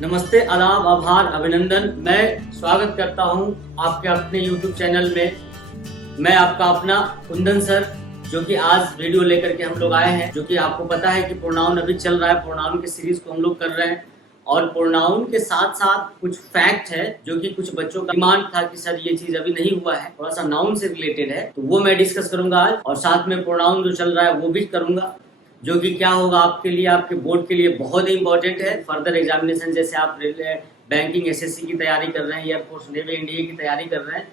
नमस्ते, आदाब, आभार, अभिनंदन। मैं स्वागत करता हूं आपके अपने YouTube चैनल में। मैं आपका अपना कुंदन सर, जो कि आज वीडियो लेकर के हम लोग आए हैं। जो कि आपको पता है कि प्रोनाउन अभी चल रहा है, प्रोनाउन की सीरीज को हम लोग कर रहे हैं और प्रोनाउन के साथ साथ कुछ फैक्ट है जो कि कुछ बच्चों का डिमांड था कि सर ये चीज अभी नहीं हुआ है, थोड़ा सा नाउन से रिलेटेड है, तो वो मैं डिस्कस करूंगा आज। और साथ में प्रोनाउन जो चल रहा है वो भी करूंगा, जो कि क्या होगा आपके लिए, आपके बोर्ड के लिए बहुत ही इंपॉर्टेंट है। फर्दर एग्जामिनेशन जैसे आप बैंकिंग एसएससी की तैयारी कर रहे हैं, एयरफोर्स नेवी एनडीए की तैयारी कर रहे हैं,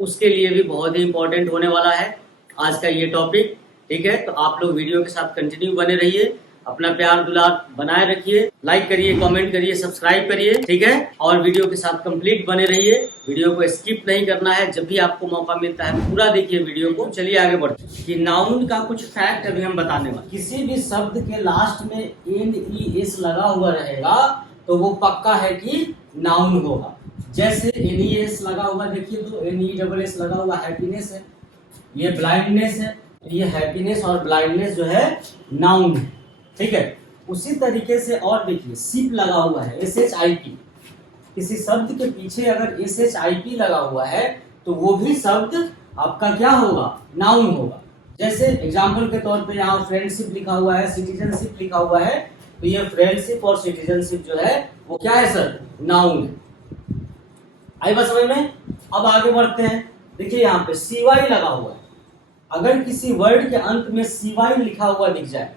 उसके लिए भी बहुत ही इंपॉर्टेंट होने वाला है आज का ये टॉपिक। ठीक है, तो आप लोग वीडियो के साथ कंटिन्यू बने रहिए, अपना प्यार दुलार बनाए रखिए, लाइक करिए, कमेंट करिए, सब्सक्राइब करिए। ठीक है, और वीडियो के साथ कंप्लीट बने रहिए, वीडियो को स्किप नहीं करना है। जब भी आपको मौका मिलता है पूरा देखिए वीडियो को। चलिए आगे बढ़ते हैं कि नाउन का कुछ फैक्ट अभी हम बताने वाले। किसी भी शब्द के लास्ट में NES लगा हुआ रहेगा तो वो पक्का है कि नाउन होगा। जैसे NES लगा हुआ देखिए, तो NESS लगा हुआ हैप्पीनेस है, ये ब्लाइंडनेस है, ये हैप्पीनेस और ब्लाइंडनेस जो है नाउन है। ठीक है, उसी तरीके से और देखिए सिप लगा हुआ है, SHIP। किसी शब्द के पीछे अगर SHIP लगा हुआ है तो वो भी शब्द आपका क्या होगा, नाउन होगा। जैसे एग्जाम्पल के तौर पे यहाँ फ्रेंडशिप लिखा हुआ है, सिटीजनशिप लिखा हुआ है, तो ये फ्रेंडशिप और सिटीजनशिप जो है वो क्या है सर, नाउन है। आई बात समझ में? अब आगे बढ़ते हैं। देखिए यहाँ पे CY लगा हुआ है, अगर किसी वर्ड के अंत में CY लिखा हुआ दिख जाए,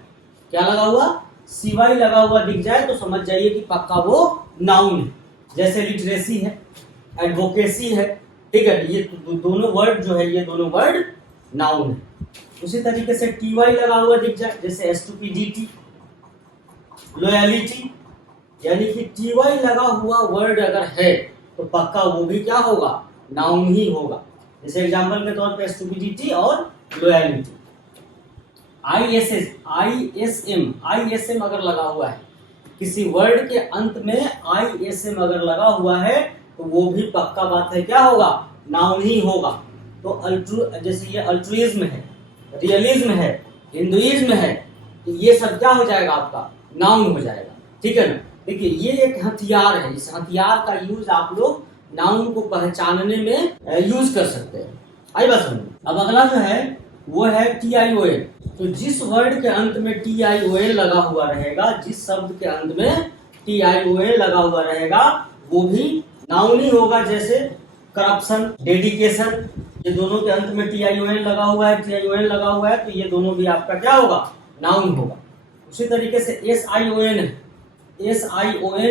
क्या लगा हुआ, CY लगा हुआ दिख जाए, तो समझ जाइए कि पक्का वो नाउन है। जैसे लिटरेसी है, एडवोकेसी है। ठीक है, ये दोनों वर्ड जो है, ये दोनों वर्ड नाउन है। उसी तरीके से TY लगा हुआ दिख जाए, जैसे STUPIDITY, लॉयलिटी, यानी कि TY लगा हुआ वर्ड अगर है तो पक्का वो भी क्या होगा, नाउन ही होगा। जैसे एग्जाम्पल के तौर पे स्टूपिडिटी और लॉयलिटी। ISM अगर लगा हुआ है, किसी वर्ड के अंत में ISM अगर लगा हुआ है तो वो भी पक्का बात है क्या होगा, नाउन ही होगा। तो जैसे ये अल्ट्रुइज्म है, रियलिज्म है, हिंदुइज्म है, तो ये सब क्या हो जाएगा, आपका नाउन हो जाएगा। ठीक है ना। देखिए ये एक हथियार है, इस हथियार का यूज आप लोग नाउन को पहचानने में यूज कर सकते हैं। आई बात समझ। अब अगला जो है वो है TION। तो जिस वर्ड के अंत में TION लगा हुआ रहेगा, जिस शब्द के अंत में TION लगा हुआ रहेगा, वो भी नाउन ही होगा। जैसे करप्शन, डेडिकेशन, ये दोनों के अंत में TION लगा हुआ है, TION लगा हुआ है, तो ये दोनों भी आपका क्या होगा, नाउन होगा। उसी तरीके से SION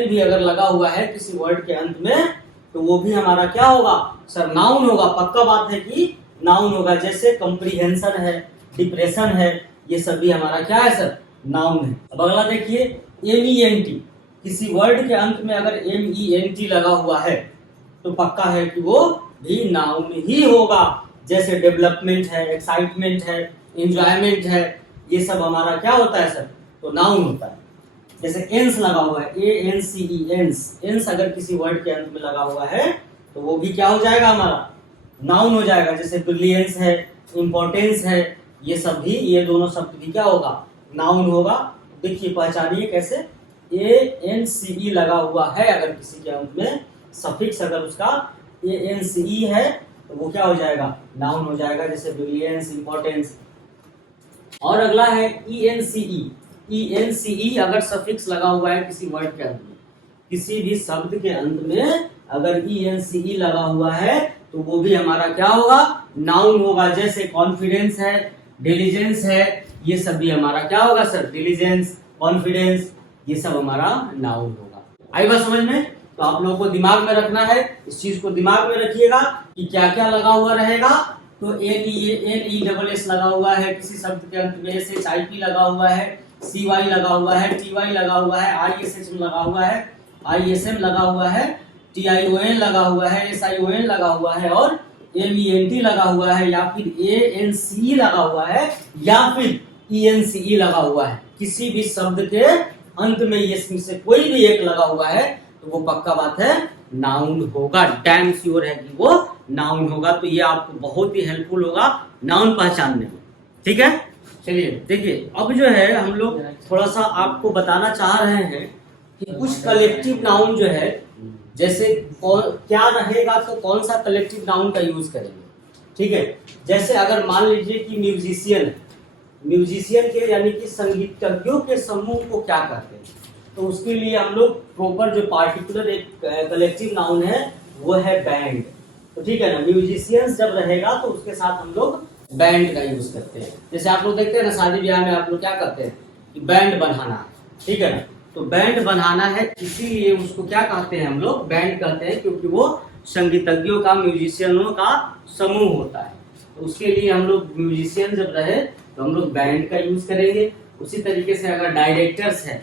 भी अगर लगा हुआ है किसी वर्ड के अंत में तो वो भी हमारा क्या होगा सर, नाउन होगा। पक्का बात है कि नाउन होगा। जैसे कॉम्प्रिहेंशन है, डिप्रेशन है, ये सभी हमारा क्या है सर, नाउन है। अब अगला देखिए MENT। किसी वर्ड के अंत में अगर MENT लगा हुआ है तो पक्का है कि वो भी नाउन ही होगा। जैसे डेवलपमेंट है, एक्साइटमेंट है, एंजॉयमेंट है, ये सब हमारा क्या होता है सर, तो नाउन होता है। जैसे एंस लगा हुआ है, ANCE, एंस अगर किसी वर्ड के अंत में लगा हुआ है तो वो भी क्या हो जाएगा, हमारा नाउन हो जाएगा। जैसे ब्रिलियंस है, इंपॉर्टेंस है, ये सब भी, ये दोनों शब्द भी क्या होगा, नाउन होगा। देखिए पहचानिए कैसे, ANCE लगा हुआ है अगर किसी के अंत में, सफिक्स अगर उसका ANCE है तो वो क्या हो जाएगा, नाउन हो जाएगा। जैसे ब्रिलियंस, इंपॉर्टेंस। और अगला है ENCE अगर सफिक्स लगा हुआ है किसी वर्ड के अंत में, किसी भी शब्द के अंत में अगर ENCE लगा हुआ है तो वो भी हमारा क्या होगा, नाउन होगा। जैसे कॉन्फिडेंस है, डिलीजेंस है, ये सब भी हमारा क्या होगा सर, डिलीजेंस, कॉन्फिडेंस, ये सब हमारा नाउन होगा। आई बात समझ में? तो आप लोगों को दिमाग में रखना है, इस चीज को दिमाग में रखिएगा कि क्या क्या लगा हुआ रहेगा। तो NESS लगा हुआ है किसी शब्द के अंत में, SHIP लगा हुआ है, CY लगा हुआ है, TY लगा हुआ है, ISM लगा हुआ है, ISM लगा हुआ है, TION लगा हुआ है, SION लगा हुआ है, और MENT लगा हुआ है, या फिर ANCE लगा हुआ है, या फिर ENCE लगा हुआ है। किसी भी शब्द के अंत में ये से कोई भी एक लगा हुआ है तो वो पक्का बात है नाउन होगा। डैम श्योर है कि वो नाउन होगा। तो ये आपको बहुत ही हेल्पफुल होगा नाउन पहचानने में। ठीक है, चलिए देखिए अब जो है हम लोग थोड़ा सा आपको बताना चाह रहे हैं कि कुछ कलेक्टिव नाउन जो है, जैसे क्या रहेगा तो कौन सा कलेक्टिव नाउन का यूज करेंगे। ठीक है, जैसे अगर मान लीजिए कि म्यूजिशियन है, म्यूजिशियन के यानी कि संगीतज्ञों के समूह को क्या कहते हैं, तो उसके लिए हम लोग प्रॉपर जो पार्टिकुलर एक कलेक्टिव नाउन है वो है बैंड। तो ठीक है ना, म्यूजिशियंस जब रहेगा तो उसके साथ हम लोग बैंड का यूज करते हैं। जैसे आप लोग देखते हैं ना शादी ब्याह में आप लोग क्या करते हैं कि बैंड बनाना, ठीक है ना, तो बैंड बनाना है, इसीलिए उसको क्या कहते हैं हम लोग बैंड कहते हैं, क्योंकि वो संगीतज्ञों का, म्यूजिशियनों का समूह होता है। तो उसके लिए हम लोग म्यूजिशियन जब रहे तो हम लोग बैंड का यूज करेंगे। उसी तरीके से अगर डायरेक्टर्स है,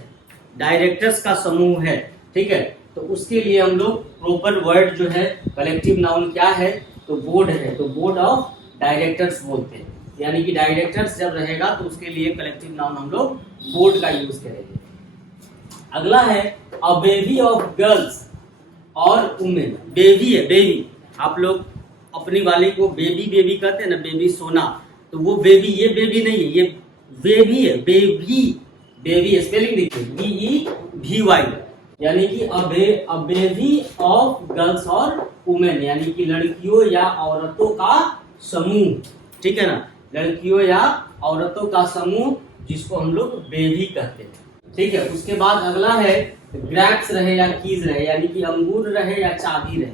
डायरेक्टर्स का समूह है, ठीक है, तो उसके लिए हम लोग प्रॉपर वर्ड जो है कलेक्टिव नाउन क्या है, तो बोर्ड है, तो बोर्ड ऑफ डायरेक्टर्स बोलते हैं। यानी कि डायरेक्टर्स जब रहेगा तो उसके लिए कलेक्टिव नाउन हम लोग बोर्ड का यूज करेंगे। अगला है अ बेबी ऑफ गर्ल्स और वुमेन। बेबी है, बेबी, आप लोग अपनी वाली को बेबी बेबी कहते हैं ना, बेबी सोना, तो वो बेबी, ये बेबी नहीं है, ये बेबी है, बेबी, बेबी है, स्पेलिंग देखिए BEVY, यानी कि अ बेबी ऑफ गर्ल्स और वुमेन, यानी कि लड़कियों या औरतों का समूह। ठीक है ना, लड़कियों या औरतों का समूह जिसको हम लोग बेबी कहते हैं। ठीक है, उसके बाद अगला है ग्रैप्स रहे या कीज रहे, यानी कि अंगूर रहे या चाबी रहे।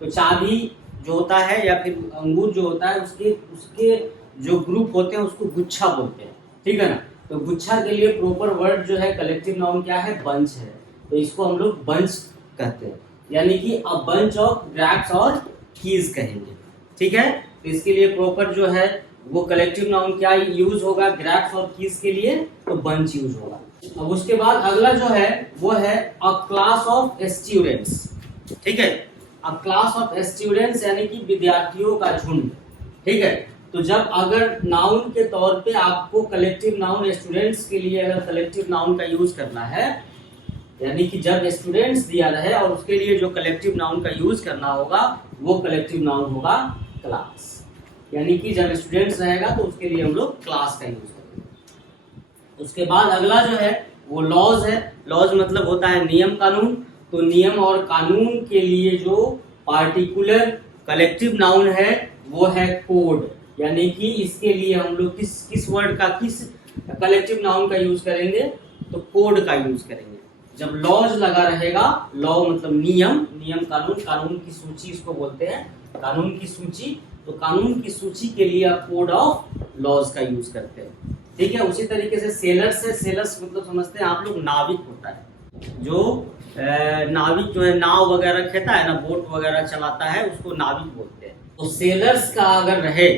तो चाबी जो होता है या फिर अंगूर जो होता है उसके जो ग्रुप होते हैं उसको गुच्छा बोलते हैं। ठीक है ना, तो गुच्छा के लिए प्रॉपर वर्ड जो है कलेक्टिव नाउन क्या है, बंच है, तो इसको हम लोग बंच कहते हैं, यानी कि अ बंच ऑफ ग्रैप्स और कीज कहेंगे। ठीक है, तो इसके लिए प्रॉपर जो है वो कलेक्टिव नाउन क्या यूज होगा, ग्रैप्स और कीज के लिए तो बंच यूज होगा। अब उसके बाद अगला जो है वो है अ क्लास ऑफ स्टूडेंट्स। ठीक है, अ क्लास ऑफ स्टूडेंट्स यानी कि विद्यार्थियों का झुंड। ठीक है, तो जब अगर नाउन के तौर पे आपको कलेक्टिव नाउन स्टूडेंट्स के लिए अगर कलेक्टिव नाउन का यूज करना है, यानी कि जब स्टूडेंट्स दिया रहे और उसके लिए जो कलेक्टिव नाउन का यूज करना होगा वो कलेक्टिव नाउन होगा क्लास। यानी कि जब स्टूडेंट्स रहेगा तो उसके लिए हम लोग क्लास का यूज करेंगे। उसके बाद अगला जो है वो लॉज है। लॉज मतलब होता है नियम कानून। तो नियम और कानून के लिए जो पार्टिकुलर कलेक्टिव नाउन है वो है कोड। यानी कि इसके लिए हम लोग किस वर्ड का, किस कलेक्टिव नाउन का यूज करेंगे, तो कोड का यूज करेंगे। जब लॉज लगा रहेगा, लॉ मतलब नियम, नियम कानून, कानून की सूची इसको बोलते हैं, कानून की सूची, तो कानून की सूची के लिए आप कोड ऑफ लॉज का यूज करते हैं। ठीक है, उसी तरीके से सेलर्स है। सेलर्स मतलब समझते हैं आप लोग नाविक होता है, जो नाविक जो है नाव वगैरह खेता है ना, बोट वगैरह चलाता है, उसको नाविक बोलते हैं। तो सेलर्स का अगर रहे,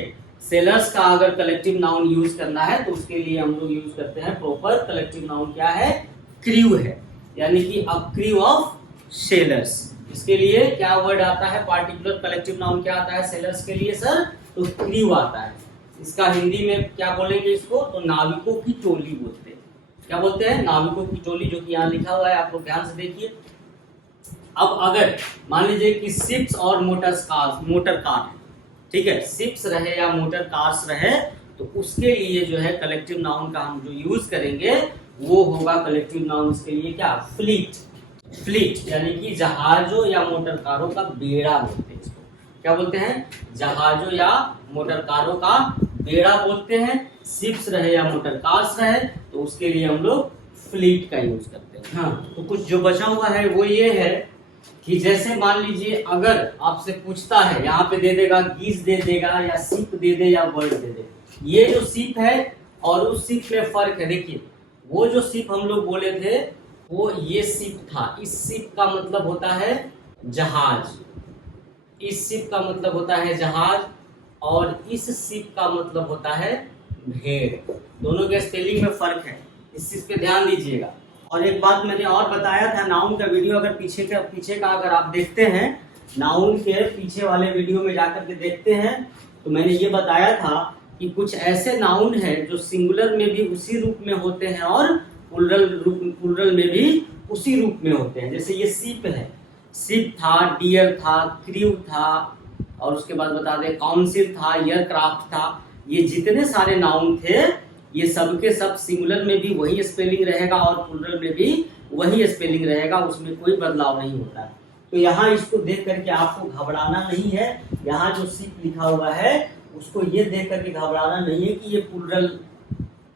सेलर्स का अगर कलेक्टिव नाउन यूज करना है तो उसके लिए हम लोग यूज करते हैं प्रॉपर कलेक्टिव नाउन क्या है, क्रू है, यानी कि अ क्रू ऑफ सेलर्स। इसके लिए क्या वर्ड आता है, पार्टिकुलर कलेक्टिव नाउन क्या आता है सेलर्स के लिए सर, तो क्रू आता है। इसका हिंदी में क्या बोलेंगे इसको, तो नाविकों की टोली बोलते हैं। क्या बोलते हैं, नाविकों की टोली, जो कि यहाँ लिखा हुआ है, आप लोग ध्यान से देखिए। अब अगर मान लीजिए कि शिप्स और मोटर कार, ठीक है, शिप्स रहे या मोटर कार्स रहे, तो उसके लिए जो है कलेक्टिव नाउन का हम जो यूज करेंगे वो होगा कलेक्टिव नाउन इसके लिए क्या, फ्लीट। फ्लीट यानी कि जहाजों या मोटर कारों का बेड़ा बोलते हैं इसको। क्या बोलते हैं, जहाजों या मोटर कारों का बेड़ा बोलते हैं। शिप्स रहे या मोटर कार्स रहे तो उसके लिए हम लोग फ्लीट का यूज करते हैं। हाँ, तो कुछ जो बचा हुआ है वो ये है कि जैसे मान लीजिए अगर आपसे पूछता है, यहाँ पे दे देगा गीज दे देगा या शिप दे दे या वर्ड दे दे। ये जो शिप है और उस शिप में फर्क है। देखिए वो जो शिप हम लोग बोले थे वो ये शिप था, इस शिप का मतलब होता है जहाज, इस शिप का मतलब होता है जहाज, और इस शिप का मतलब होता है भेड़। दोनों के स्पेलिंग में फर्क है, इस चीज पे ध्यान दीजिएगा। और एक बात मैंने और बताया था, नाउन का वीडियो अगर पीछे का अगर आप देखते हैं, नाउन के पीछे वाले वीडियो में जाकर के देखते हैं, तो मैंने ये बताया था कि कुछ ऐसे नाउन हैं जो सिंगुलर में भी उसी रूप में होते हैं और प्लुरल में भी उसी रूप में होते हैं। जैसे ये शिप है, शिप था, डियर था, क्रू था, और उसके बाद बता दें काउंसिल था, एयरक्राफ्ट था। ये जितने सारे नाउन थे ये सब के सब सिंगुलर में भी वही स्पेलिंग रहेगा और प्लुरल में भी वही स्पेलिंग रहेगा, उसमें कोई बदलाव नहीं होता है। तो यहाँ इसको देख करके आपको घबराना नहीं है। यहाँ जो शिप लिखा हुआ है उसको ये देख करके घबराना नहीं है कि ये प्लूरल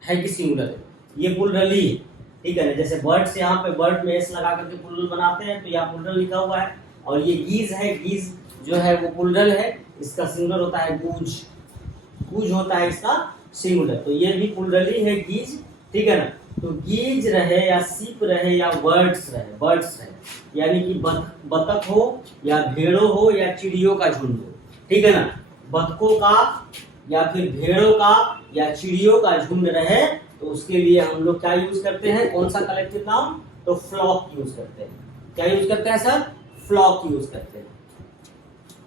है कि सिंगुलर है, ये प्लूरल ही है, ठीक है ना। जैसे बर्ड्स, यहाँ पे बर्ड में एस लगा करके प्लूरल बनाते हैं, तो यहाँ प्लूरल लिखा हुआ है। और ये गीज है, गीज जो है वो प्लूरल है, इसका सिंगुलर होता है गूज, गूज होता है इसका सिंगुलर। तो ये भी प्लूरल ही है, गीज, ठीक है ना। तो गीज रहे या सीप रहे या बर्ड्स रहे, बर्ड्स रहे, यानी कि बतख हो या भेड़ों हो या चिड़ियों का झुंड हो, ठीक है ना। बतखों का या फिर भेड़ों का या चिड़ियों का झुंड रहे तो उसके लिए हम लोग क्या यूज करते हैं, कौन सा कलेक्टिव नाउन, तो फ्लॉक यूज करते हैं। क्या यूज करते हैं सर, फ्लॉक यूज करते हैं।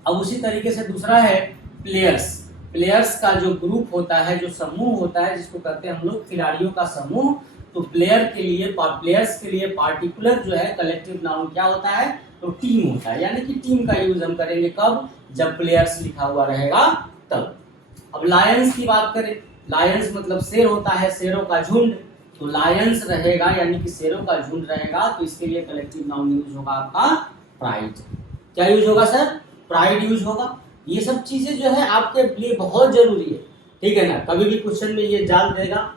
अब उसी तरीके से दूसरा है प्लेयर्स। प्लेयर्स का जो ग्रुप होता है, जो समूह होता है, जिसको कहते हैं हम लोग खिलाड़ियों का समूह, तो प्लेयर्स के लिए पार्टिकुलर जो है कलेक्टिव नाउन क्या होता है, तो टीम होता है। यानी कि टीम का यूज हम करेंगे कब, जब प्लेयर्स लिखा हुआ रहेगा तब। अब लायंस की बात करें, लायंस मतलब शेर होता है, शेरों का झुंड, तो लायंस रहेगा यानी कि शेरों का झुंड रहेगा, तो इसके लिए कलेक्टिव नाउन यूज होगा आपका प्राइड। क्या यूज होगा सर, प्राइड यूज होगा। ये सब चीजें जो है आपके लिए बहुत जरूरी है, ठीक है ना। कभी भी क्वेश्चन में ये डाल देगा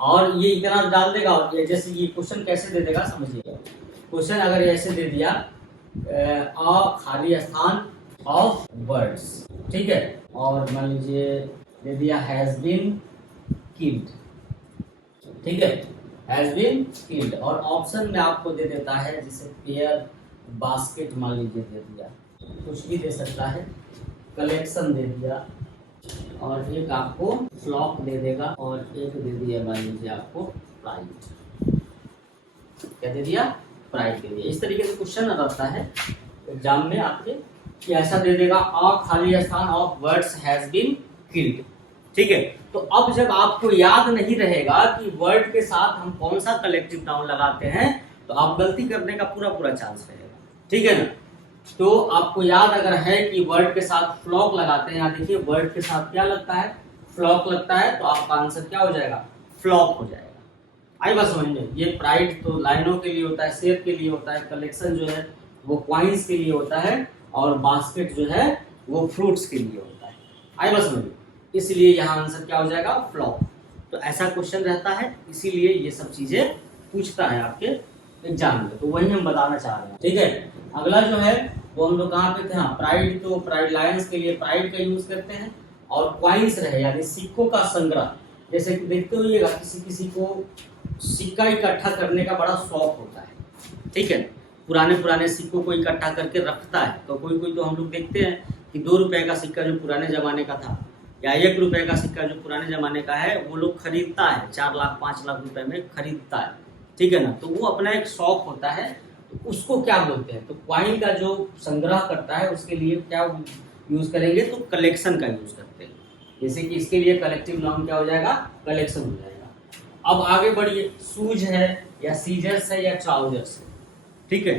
और ये इतना डाल देगा, और ये जैसे ये क्वेश्चन कैसे दे देगा समझिएगा। क्वेश्चन अगर ऐसे दे दिया अ खाली स्थान ऑफ वर्ड्स, ठीक है, और मान लीजिए दे दिया हैज बीन किल्ड, ठीक है, हैज बीन किल्ड, और ऑप्शन में आपको दे देता है जैसे पेयर, बास्केट मान लीजिए दे दिया, कुछ भी दे सकता है, कलेक्शन दे दिया, और एक आपको फ्लॉक दे देगा, और एक दे दिया मान लीजिए आपको प्राइड। क्या दे दिया, प्राइड दे दिया। इस तरीके से क्वेश्चन रहता है एग्जाम में आपके कि ऐसा दे देगा अ खाली स्थान of words has been killed, ठीक है। तो अब जब आपको याद नहीं रहेगा कि वर्ड के साथ हम कौन सा कलेक्टिव नाउन लगाते हैं, तो आप गलती करने का पूरा पूरा चांस रहेगा, ठीक है ना। तो आपको याद अगर है कि वर्ड के साथ फ्लॉक लगाते हैं, यहाँ देखिए वर्ड के साथ क्या लगता है, फ्लॉक लगता है, तो आपका आंसर क्या हो जाएगा, फ्लॉक हो जाएगा। आई बात समझ में। ये प्राइड तो लाइनों के लिए होता है, शेर के लिए होता है, कलेक्शन जो है वो क्वाइंस के लिए होता है, और बास्केट जो है वो फ्रूट्स के लिए होता है। आई बात समझ में। इसलिए यहाँ आंसर क्या हो जाएगा, फ्लॉक। तो ऐसा क्वेश्चन रहता है, इसीलिए ये सब चीजें पूछता है आपके एग्जाम में, तो वही हम बताना चाह रहे हैं, ठीक है। अगला जो है वो हम लोग कहाँ पे थे, हाँ प्राइड, तो प्राइड लायंस के लिए प्राइड का यूज करते हैं। और क्वाइंस रहे यानी सिक्कों का संग्रह, जैसे कि देखते होइएगा किसी किसी को सिक्का इकट्ठा करने का बड़ा शौक होता है, ठीक है, पुराने पुराने सिक्कों को इकट्ठा करके रखता है। तो कोई कोई तो हम लोग देखते हैं कि 2 रुपए का सिक्का जो पुराने जमाने का था, या 1 रुपए का सिक्का जो पुराने जमाने का है, वो लोग खरीदता है 4 लाख 5 लाख रुपए में खरीदता है, ठीक है ना। तो वो अपना एक शौक होता है, तो उसको क्या बोलते हैं, तो क्वाइन का जो संग्रह करता है उसके लिए क्या यूज करेंगे, तो कलेक्शन का यूज करते हैं। जैसे कि इसके लिए कलेक्टिव नाउन क्या हो जाएगा, कलेक्शन हो जाएगा। अब आगे बढ़िए, शूज है या सीजर्स है या ट्राउजर्स है, ठीक है।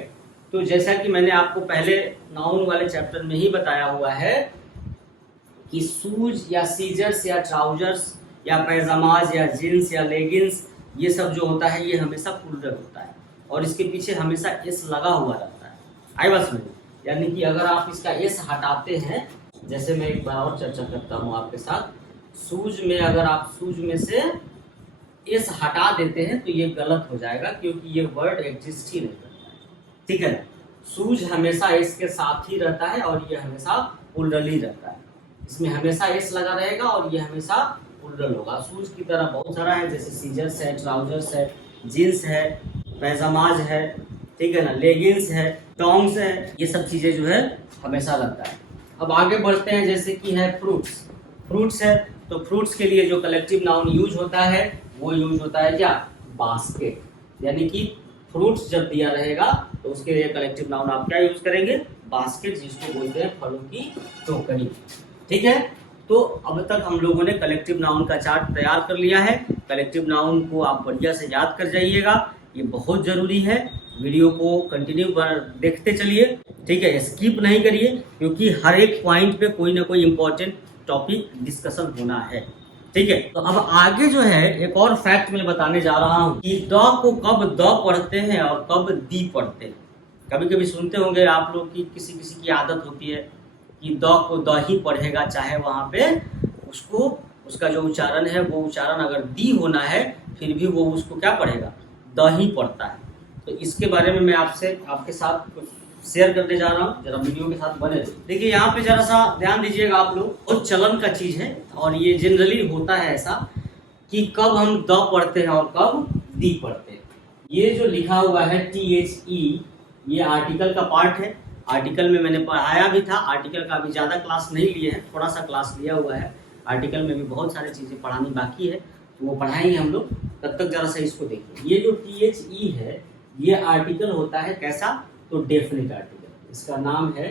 तो जैसा कि मैंने आपको पहले नाउन वाले चैप्टर में ही बताया हुआ है कि शूज या सीजर्स या ट्राउजर्स या पैजामाज या जींस या लेगिंग्स, ये सब जो होता है ये हमेशा प्लूरल होता है, और इसके पीछे हमेशा एस लगा हुआ रहता है। आई बात समझ। यानी कि अगर आप इसका एस हटाते हैं, जैसे मैं एक बार और चर्चा करता हूँ आपके साथ, शूज में अगर आप शूज में से एस हटा देते हैं तो ये गलत हो जाएगा, क्योंकि ये वर्ड एग्जिस्ट ही नहीं करता है, ठीक है ना। शूज हमेशा एस के साथ ही रहता है, और ये हमेशा प्लूरल ही रहता है, इसमें हमेशा एस लगा रहेगा और ये हमेशा प्लूरल होगा। शूज की तरह बहुत सारा है, जैसे सीजर्स है, ट्राउजर्स है, जीन्स है, पैजामाज है, ठीक है ना, लेगिंग्स है, टॉन्ग्स है, ये सब चीजें जो है हमेशा लगता है। अब आगे बढ़ते हैं, जैसे कि है फ्रूट्स। फ्रूट्स है तो फ्रूट्स के लिए जो कलेक्टिव नाउन यूज होता है वो यूज होता है क्या, बास्केट। यानी कि फ्रूट्स जब दिया रहेगा तो उसके लिए कलेक्टिव नाउन आप क्या यूज करेंगे, बास्केट, जिसको बोलते हैं फलों की टोकरी, ठीक है। तो अब तक हम लोगों ने कलेक्टिव नाउन का चार्ट तैयार कर लिया है। कलेक्टिव नाउन को आप बढ़िया से याद कर जाइएगा, ये बहुत जरूरी है। वीडियो को कंटिन्यू देखते चलिए, ठीक है, स्किप नहीं करिए, क्योंकि हर एक पॉइंट पे कोई ना कोई इम्पोर्टेंट टॉपिक डिस्कशन होना है। ठीक है। तो अब आगे जो है एक और फैक्ट मैं बताने जा रहा हूँ कि द को कब द पढ़ते हैं और कब दी पढ़ते हैं। कभी कभी सुनते होंगे आप लोग की किसी किसी की आदत होती है कि द को द ही पढ़ेगा, चाहे वहाँ पे उसको उसका जो उच्चारण है वो उच्चारण अगर दी होना है फिर भी वो उसको क्या पढ़ेगा, द ही पढ़ता है। तो इसके बारे में मैं आपके साथ कुछ शेयर करने जा रहा हूँ, जरा वीडियो के साथ बने रहिए। देखिए यहाँ पे जरा सा ध्यान दीजिएगा आप लोग, बहुत चलन का चीज है और ये जनरली होता है ऐसा कि कब हम द पढ़ते हैं और कब दी पढ़ते हैं। ये जो लिखा हुआ है THE, ये आर्टिकल का पार्ट है। आर्टिकल में मैंने पढ़ाया भी था, आर्टिकल का अभी ज़्यादा क्लास नहीं लिए हैं, थोड़ा सा क्लास लिया हुआ है। आर्टिकल में भी बहुत सारी चीज़ें पढ़ानी बाकी है, तो वो पढ़ाएंगे हम लोग। तब तक जरा सा इसको देखिए। ये जो THE है ये आर्टिकल होता है कैसा, तो डेफिनिट आर्टिकल, इसका नाम है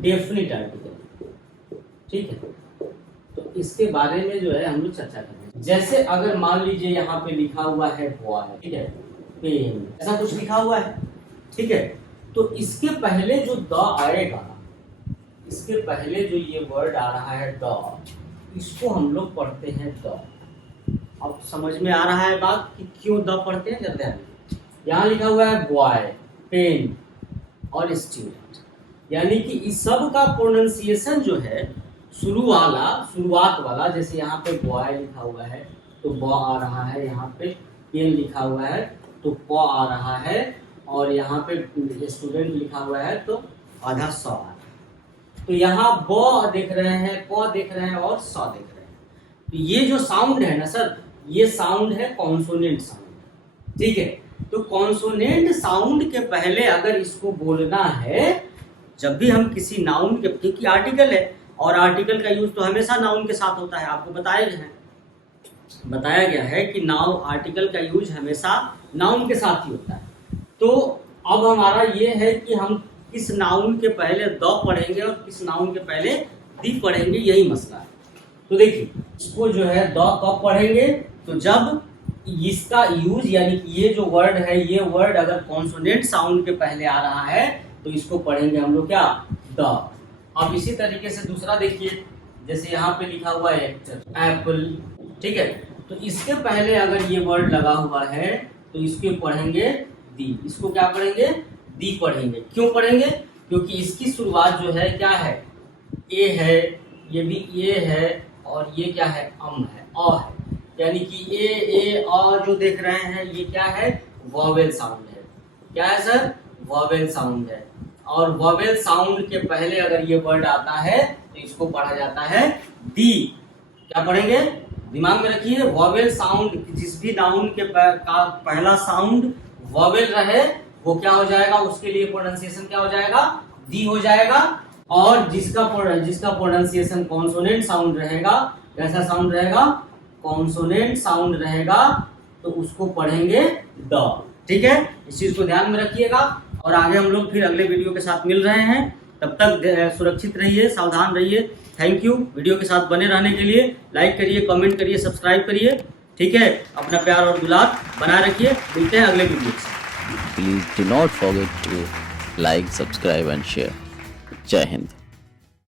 डेफिनिट आर्टिकल। ठीक है, तो इसके बारे में जो है हम लोग चर्चा करेंगे। जैसे अगर मान लीजिए यहाँ पे लिखा हुआ है बॉय, ठीक है, पेन, ऐसा कुछ लिखा हुआ है, ठीक है, तो इसके पहले जो द आएगा, इसके पहले जो ये वर्ड आ रहा है द, इसको हम लोग पढ़ते हैं द। अब समझ में आ रहा है बात कि क्यों द पढ़ते हैं। जब ध्यान, यहाँ लिखा हुआ है बॉय, पेन और स्टूडेंट, यानी कि इस सब का प्रोनाउंसिएशन जो है शुरुआत वाला, जैसे यहाँ पे बॉय लिखा हुआ है तो ब आ रहा है, यहाँ पे पेन लिखा हुआ है तो प आ रहा है, और यहाँ पे स्टूडेंट लिखा हुआ है तो आधा स आ रहा है। तो यहाँ ब देख रहे हैं, प देख रहे हैं और स देख रहे हैं। तो ये जो साउंड है ना सर, ये साउंड है कॉन्सोनेंट साउंड। ठीक है, तो कॉन्सोनेंट साउंड के पहले अगर इसको बोलना है, जब भी हम किसी नाउन के, क्योंकि आर्टिकल है और आर्टिकल का यूज तो हमेशा नाउन के साथ होता है, आपको बताया गया है कि आर्टिकल का यूज हमेशा नाउन के साथ ही होता है। तो अब हमारा ये है कि हम किस नाउन के पहले द पढ़ेंगे और किस नाउन के पहले दी पढ़ेंगे, यही मसला है। तो देखिए इसको जो है द कब पढ़ेंगे, तो जब इसका यूज, यानी कि ये जो वर्ड है, ये वर्ड अगर कॉन्सोनेंट साउंड के पहले आ रहा है तो इसको पढ़ेंगे हम लोग क्या, द। अब इसी तरीके से दूसरा देखिए, जैसे यहाँ पे लिखा हुआ है एप्पल, ठीक है, तो इसके पहले अगर ये वर्ड लगा हुआ है तो इसके पढ़ेंगे दी। इसको क्या पढ़ेंगे, दी पढ़ेंगे। क्यों पढ़ेंगे, क्योंकि इसकी शुरुआत जो है क्या है, ए है, ये भी ए है, और ये क्या है, अम है, अ है, यानी कि ए और जो देख रहे हैं ये क्या है, वॉवेल साउंड है। क्या है सर, वॉवेल साउंड है। और वॉवेल साउंड के पहले अगर ये वर्ड आता है तो इसको पढ़ा जाता है दी। क्या पढ़ेंगे, दिमाग में रखिए, वॉवेल साउंड, जिस भी नाउन के का पहला साउंड वॉवेल रहे वो क्या हो जाएगा, उसके लिए प्रोनाउंसिएशन क्या हो जाएगा, दी हो जाएगा। और जिसका प्रोनाउंसिएशन कॉन्सोनेंट साउंड रहेगा, कैसा साउंड रहेगा, कॉन्सोनेंट साउंड रहेगा, तो उसको पढ़ेंगे द। ठीक है, इस चीज को ध्यान में रखिएगा। और आगे हम लोग फिर अगले वीडियो के साथ मिल रहे हैं, तब तक सुरक्षित रहिए, सावधान रहिए। थैंक यू वीडियो के साथ बने रहने के लिए। लाइक करिए, कमेंट करिए, सब्सक्राइब करिए। ठीक है, अपना प्यार और दुलार बनाए रखिए। मिलते हैं अगले वीडियो से। Please do not forget to like, subscribe and share. Jai Hind.